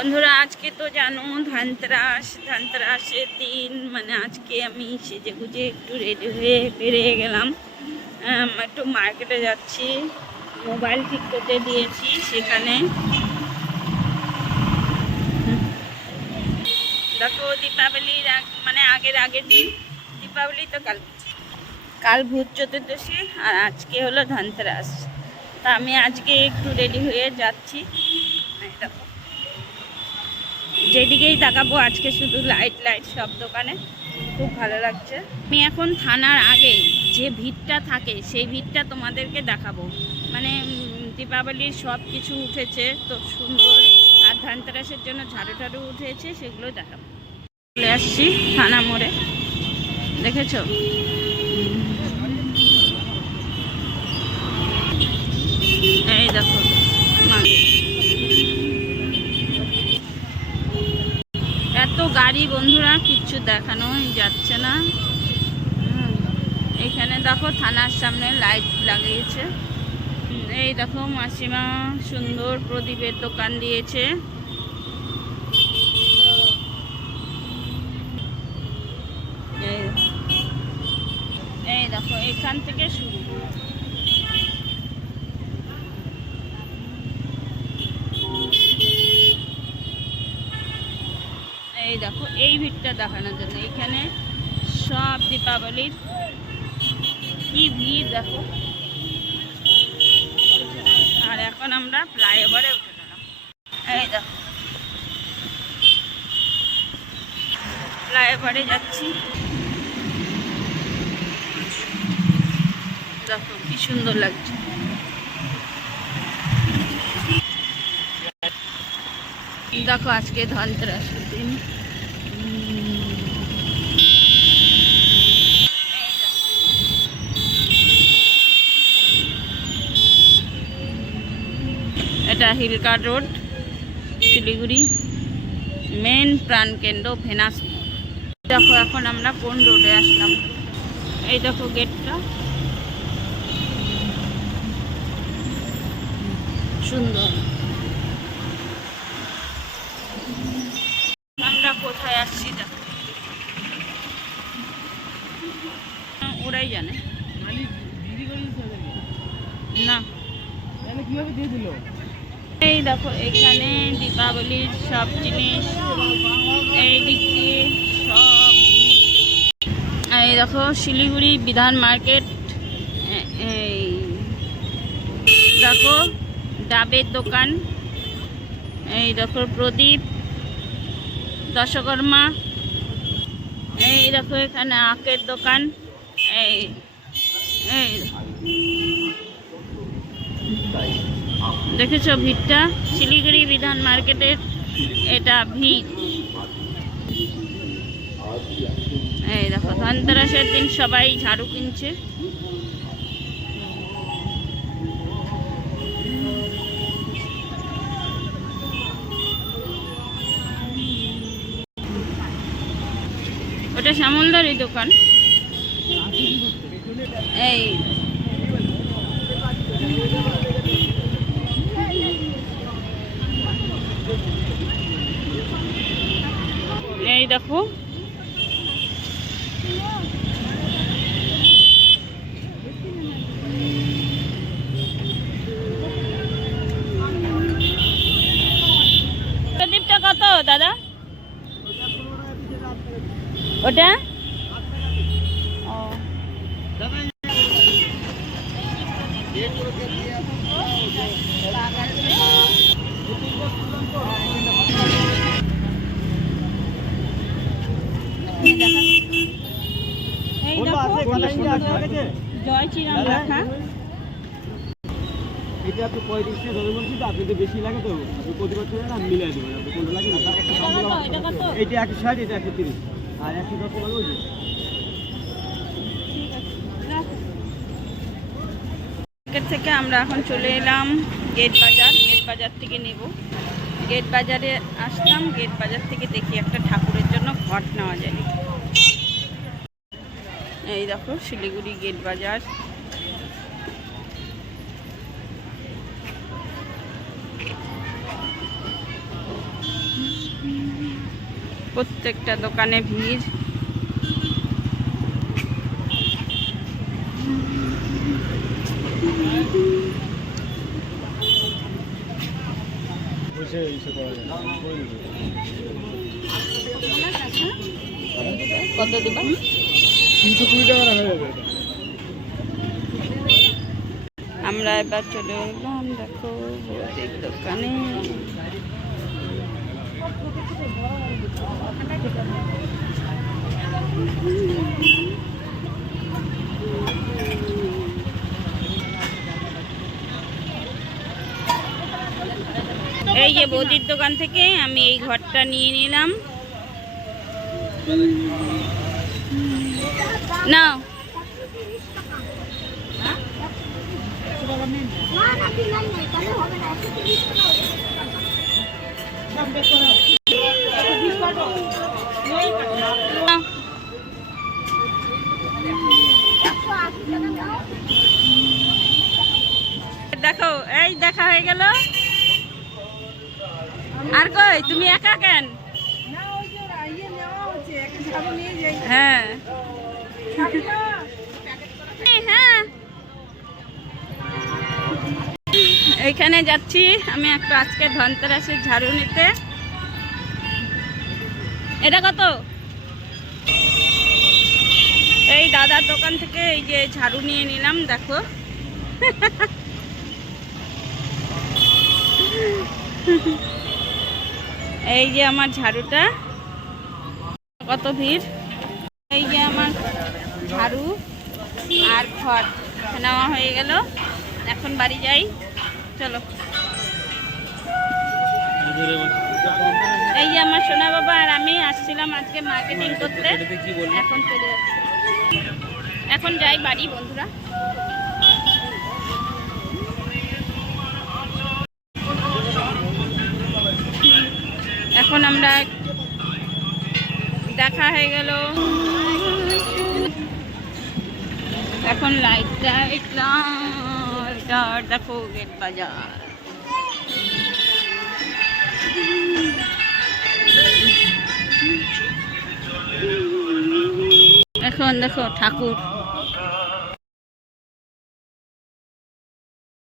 বন্ধুরা, আজকে তো জানো ধানতেরাস, ধানতেরাসের দিন। মানে আজকে আমি সেজে গুজে একটু রেডি হয়ে বেরিয়ে গেলাম। একটু মার্কেটে যাচ্ছি। মোবাইল ঠিক করতে দিয়েছি সেখানে। দেখো দীপাবলির মানে আগের আগের দিন। দীপাবলি তো কাল কাল ভূত চতুর্দশী আর আজকে হলো ধানতেরাস। তা আমি আজকে একটু রেডি হয়ে যাচ্ছি। দেখো। যেদিকেই তাকাবো, আজকে শুধু লাইট লাইট সব দোকানে। খুব ভালো লাগছে। আমি এখন থানার আগে যে ভিড়টা থাকে, সেই ভিড়টা তোমাদেরকে দেখাবো। মানে দীপাবলির সব কিছু উঠেছে, তো সুন্দর আর ধানতেরাসের জন্য ঝাড়ু ঠাড়ু উঠেছে সেগুলো দেখাবো। চলে আসছি থানা মোড়ে। দেখেছ? এই দেখো। গাড়ি বন্ধুরা, কিচ্ছু দেখানোই যাচ্ছে না। এখানে দেখো থানার সামনে লাইট লাগিয়েছে। এই দেখো মাসিমা সুন্দর প্রদীপের দোকান দিয়েছে। এই দেখো এখান থেকে শুরু। দেখো, এই ভিড়টা দেখানোর জন্য। এখানে সব দীপাবলির কি ভিড়, দেখো। আর এখন আমরা ফ্লাইওভারে উঠে গেলাম। এই দেখো। ফ্লাইওভারে যাচ্ছি। দেখো, কি সুন্দর লাগছে। দেখো, আজকে ধনতেরাসের দিন। এটা Hill Cart road Siliguri main প্রাণকেন্দ্র ভেনাস দেখো এখন আমরা কোন রোডে আসলাম? এই দেখো গেটটা সুন্দর। আমরা কোথায় আসছি দেখো। ওরাই জানে। না। কীভাবে দিয়ে দিল? দেখো, এখানে দীপাবলির সব জিনিস, এই সব। এই দেখো, শিলিগুড়ি বিধান মার্কেট এই দেখো, ডাবের দোকান, এই দেখো, প্রদীপ, দশকর্মা, এই দেখো, এখানে আখের দোকান, এই এই দেখেছ ভিড়টা? শিলিগুড়ি বিধান মার্কেটের এটা ভিড়। এই দেখো, ধনতেরাসের দিন সবাই ঝাড়ু কিনছে। ওটা শ্যামলদারই দোকান। এই। এই দেখো। দীপটা কত দাদা? ওটা? এই দেখো। এই দেখো কি সুন্দর জয় শ্রীরাম লেখা এটা আপনি পঁয়ত্রিশ টাকা ধরে বলছি তো আপনি তো বেশি লাগে তো? আপনি প্রতি বছর না মিলাই দেবেন? আপনি কোনটা লাগে? না এটা কত? এটা কত? এইটা একশো ষাট এটা একশো তিরিশ। আর একশো দশ টাকা ওই যে। ঠিক আছে রাখো। মার্কেট থেকে আমরা এখন চলে এলাম গেট বাজার। গেট বাজার থেকে নেব। গেট বাজারে আসলাম। গেট বাজার থেকে দেখি একটা ঠাকুরের জন্য ঘট নেওয়া যায়। এই দেখো শিলিগুড়ি গেট বাজার। প্রত্যেকটা দোকানে ভিড়। কত দিবা? আমরা এবার চলে এলাম, দেখো, বৌদির দোকানে। এই যে বৌদির দোকান থেকে আমি এই ঘরটা নিয়ে নিলাম। নাও। দেখো এই দেখা হয়ে গেল। আর কই তুমি একা কেন? হ্যাঁ হ্যাঁ। এইখানে যাচ্ছি আমি একটা আজকে ধনতেরাসের ঝাড়ু নিতে। এটা কত? এই দাদার দোকান থেকে এই যে ঝাড়ু নিয়ে নিলাম, দেখো। এই যে আমার ঝাড়ুটা। কত ভিড়? এই যে আমার ঝাড়ু আর খড় নেওয়া হয়ে গেল। এখন বাড়ি যাই। চলো। এই যে আমার সোনা বাবা আর আমি আসছিলাম আজকে মার্কেটিং করতে। এখন চলে যাচ্ছি। এখন যাই বাড়ি, বন্ধুরা। এখন আমরা দেখা হয়ে গেল। এখন লাইট লাইট এটা দেখো গেট বাজার। এখন দেখো ঠাকুর।